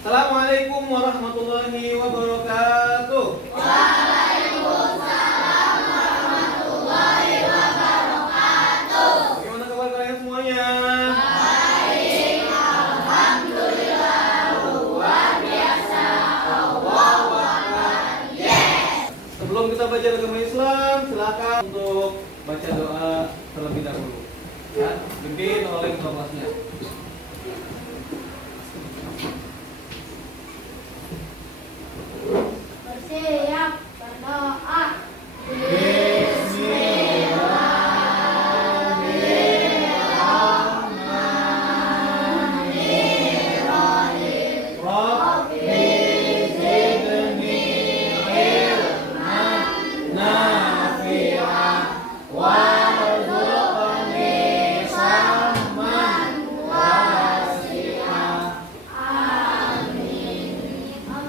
Assalamualaikum warahmatullahi wabarakatuh. Waalaikumsalam warahmatullahi wabarakatuh. Bagaimana kabar kalian semuanya? Baik, alhamdulillah, luar biasa. Allahu Akbar. Yes. Sebelum kita belajar agama Islam, silakan untuk baca doa terlebih dahulu. Ya, dipimpin oleh ketua kelasnya. Bersiap berdoa.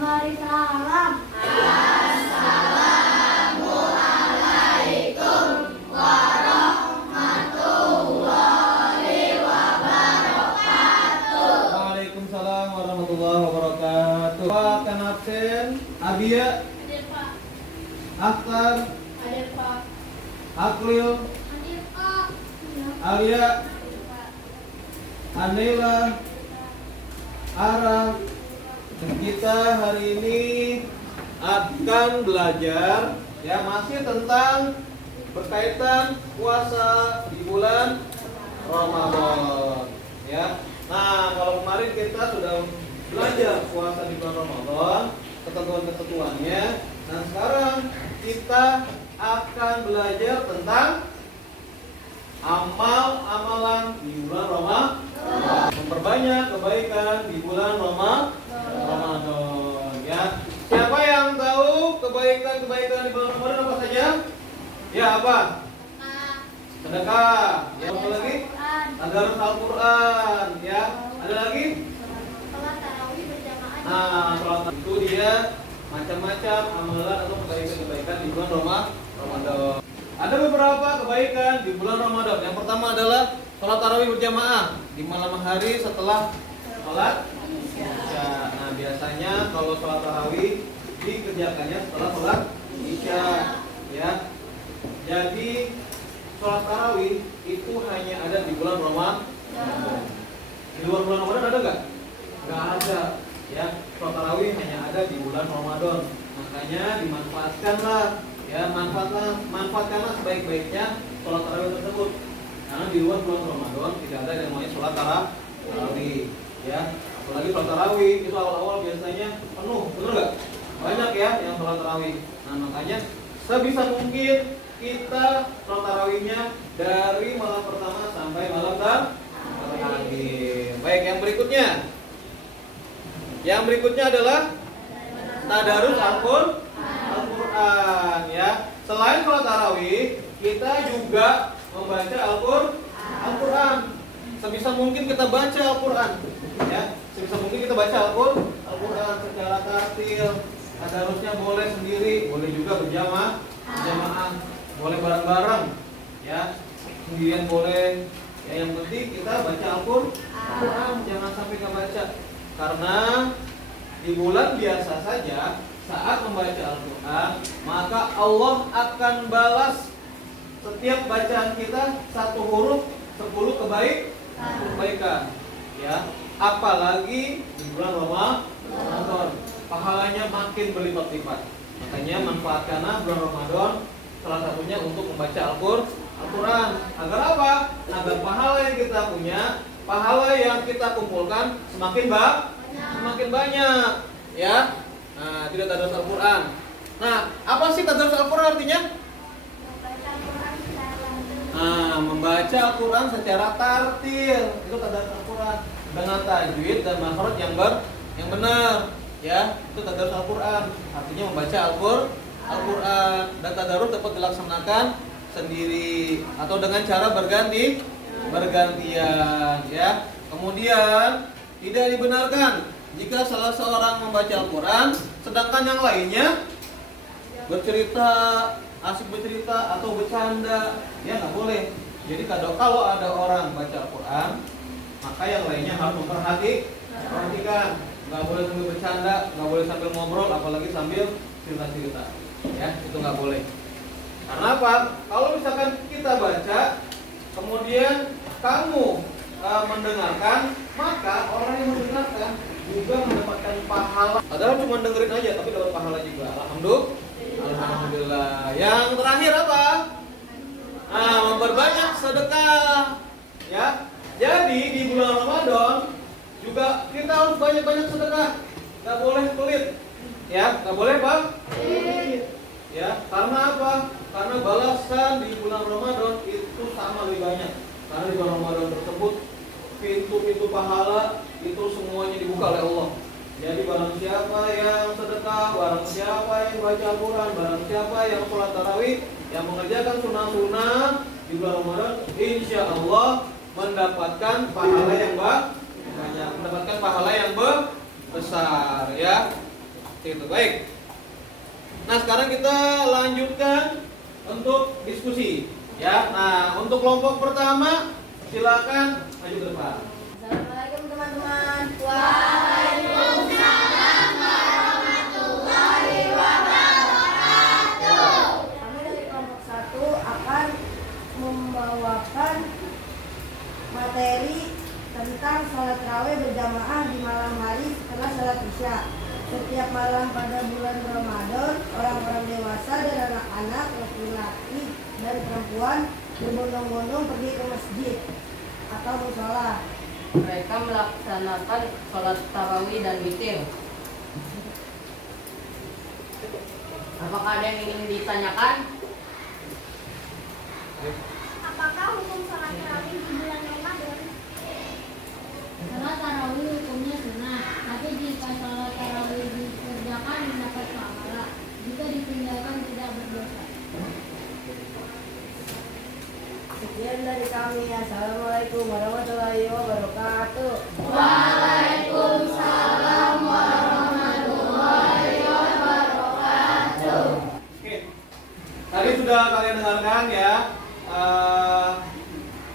Mari salam. Assalamualaikum warahmatullahi wabarakatuh. Waalaikumsalam warahmatullahi wabarakatuh. Pak kan absen, Abia, Hadir Pak. Akhtar, Hadir Pak. Aklil, Hadir Pak. Alia, Hadir Pak. Anela, Ara. Kita hari ini akan belajar ya masih tentang berkaitan puasa di bulan Ramadan ya. Nah, kalau kemarin kita sudah belajar puasa di bulan Ramadan, ketentuan-ketentuannya. Nah, sekarang kita akan belajar tentang amal-amalan di bulan Ramadan. Memperbanyak kebaikan di bulan Ramadan ya. Siapa yang tahu kebaikan-kebaikan di bulan Ramadan apa saja? Ya, apa? Sedekah. Ya, apa lagi? Tadarus Al-Qur'an ya. Ada lagi? Sholat tarawih berjamaah. Nah, sholat itu dia macam-macam amalan atau kebaikan-kebaikan di bulan Ramadan. Ada beberapa kebaikan di bulan Ramadan. Yang pertama adalah sholat tarawih berjamaah di malam hari setelah sholat Isya. Nah, biasanya kalau sholat tarawih dikerjakannya setelah sholat Isya ya. Jadi sholat tarawih itu hanya ada di bulan Ramadan. Di luar bulan Ramadan ada nggak? Nggak ada ya. Sholat tarawih hanya ada di bulan Ramadan. Makanya dimanfaatkanlah ya, manfaatkanlah sebaik-baiknya sholat tarawih tersebut. Karena di luar bulan Ramadan tidak ada yang namanya sholat tarawih ya. Apalagi sholat tarawih itu awal-awal biasanya penuh, benar nggak? Banyak ya yang sholat tarawih. Nah, makanya sebisa mungkin kita sholat tarawihnya dari malam pertama sampai malam terakhir. Baik, yang berikutnya. Yang berikutnya adalah tadarus Al-Qur'an ya. Selain sholat tarawih, kita juga membaca Al-Qur'an. Sebisa mungkin kita baca Al-Qur'an ya. Sebisa mungkin kita baca Al-Qur'an secara tartil. Tadarusnya boleh sendiri, boleh juga berjamaah, boleh bareng-bareng ya. Sendirian boleh. Ya, yang penting kita baca Al-Qur'an, jangan sampai nggak baca. Karena di bulan biasa saja saat membaca Al-Qur'an, maka Allah akan balas setiap bacaan kita satu huruf 10 kebaikan ya. Apalagi di bulan Ramadan, pahalanya makin berlipat-lipat. Makanya manfaatkanlah bulan Ramadan salah satunya untuk membaca Al-Qur'an. Agar apa? Agar pahala yang kita punya, pahala yang kita kumpulkan semakin banyak ya. Nah, itu tadarus Al-Qur'an. Nah, apa sih tadarus Al-Qur'an artinya? Membaca Al-Qur'an secara tartil. Itu tadarus Al-Qur'an dengan tajwid dan makhraj yang benar ya. Itu tadarus Al-Qur'an. Artinya membaca Al-Qur'an, dan tadarus dapat dilaksanakan sendiri atau dengan cara bergantian ya. Kemudian tidak dibenarkan jika salah seorang membaca Al-Qur'an sedangkan yang lainnya bercerita, asik bercerita atau bercanda, ya nggak boleh. Jadi kalau ada orang baca Al-Quran, maka yang lainnya harus memperhatikan. nggak boleh sambil bercanda, nggak boleh sambil ngobrol, apalagi sambil cerita-cerita. Ya, itu nggak boleh. Karena apa? Kalau misalkan kita baca, kemudian kamu mendengarkan, maka orang yang mendengarkan juga mendapatkan pahala. Padahal cuma dengerin aja, tapi dapat pahala juga. Alhamdulillah. Yang terakhir apa? Nah, memperbanyak sedekah. Ya. Jadi di bulan Ramadan juga kita harus banyak-banyak sedekah. Gak boleh pelit. Ya, gak boleh Pak? Ya, karena apa? Karena balasan di bulan Ramadan itu sama lebih banyak. Karena di bulan Ramadan tersebut pintu-pintu pahala itu semuanya dibuka oleh Allah. Jadi barang siapa yang sedekah, barang siapa yang baca Al-Quran, barang siapa yang sholat tarawih, yang mengerjakan sunnah-sunnah di bulan Ramadan, insya Allah mendapatkan pahala yang banyak, mendapatkan pahala yang besar, ya. Itu baik. Nah, sekarang kita lanjutkan untuk diskusi, ya. Nah, untuk kelompok pertama silakan maju ke depan. Assalamualaikum teman-teman. Waalaikumsalam warahmatullahi wabarakatuh. Kami dari kelompok 1 akan membawakan materi tentang sholat tarawih berjamaah di malam hari setelah sholat isya. Setiap malam pada bulan Ramadan, orang-orang dewasa dan anak-anak, laki-laki dan perempuan berbondong-bondong pergi ke masjid atau mushola. Mereka melaksanakan sholat tarawih dan witir. Apakah ada yang ingin ditanyakan? Apakah hukum sholat tarawih di bulan Ramadan? Sholat tarawih hukumnya sunnah, tapi jika sholat tarawih dikerjakan mendapat pahala, jika ditinggalkan tidak berdosa. Sekian dari kami. Assalamualaikum warahmatullahi wabarakatuh. Waalaikumsalam warahmatullahi wabarakatuh. Oke. Tadi sudah kalian dengarkan ya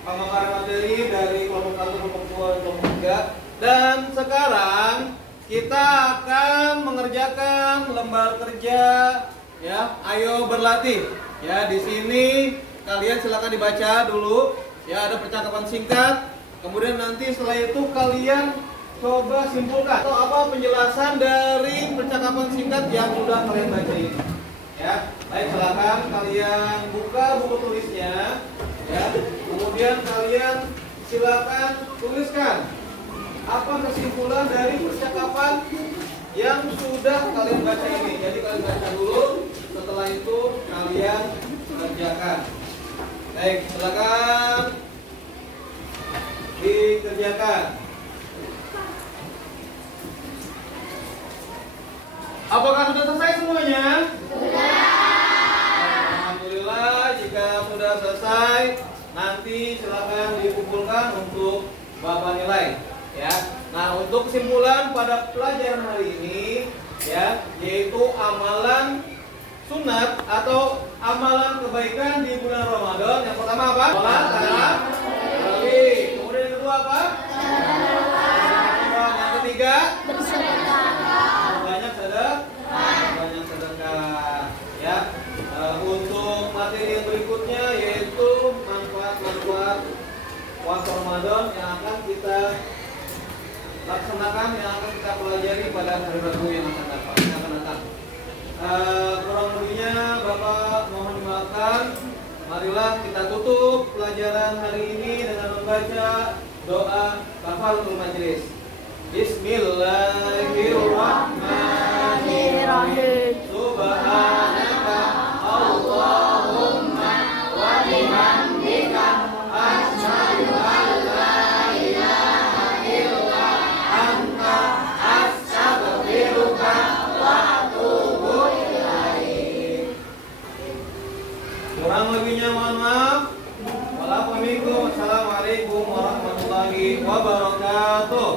pemaparan materi dari kelompok 1, kelompok 2, kelompok 3. Dan sekarang kita akan mengerjakan lembar kerja, ya. Ayo berlatih. Ya, di sini kalian silakan dibaca dulu. Ya, ada percakapan singkat. Kemudian nanti setelah itu kalian coba simpulkan atau apa penjelasan dari percakapan singkat yang sudah kalian baca ini. Ya, baik, silakan kalian buka buku tulisnya. Ya, kemudian kalian silakan tuliskan apa kesimpulan dari percakapan yang sudah kalian baca ini. Jadi kalian baca dulu, setelah itu kalian kerjakan. Baik, silakan dikerjakan. Apakah sudah selesai semuanya? Alhamdulillah, jika sudah selesai, nanti silakan dikumpulkan untuk bapak nilai, ya. Nah, untuk kesimpulan pada pelajaran hari ini, ya, yaitu amalan sunat atau amalan kebaikan di bulan Ramadan. Yang pertama apa? Sholat tarawih. Kemudian yang kedua apa? Yang ketiga? Banyak sedekah. Ya. Untuk materi yang berikutnya yaitu manfaat-manfaat puasa Ramadan yang akan kita laksanakan, yang akan kita pelajari pada hari Rabu yang akan datang. Kurang lebihnya Bapak mohon dimaafkan. Marilah kita tutup pelajaran hari ini dengan membaca doa kafaratul majelis. Bismillahirrahmanirrahim. Subhanaka Allahumma wa bihamdika asyhadu an la ilaha illa anta astaghfiruka wa atubu ilaik. Kurang lebihnya mohon maaf. Wassalamualaikum warahmatullahi wabarakatuh.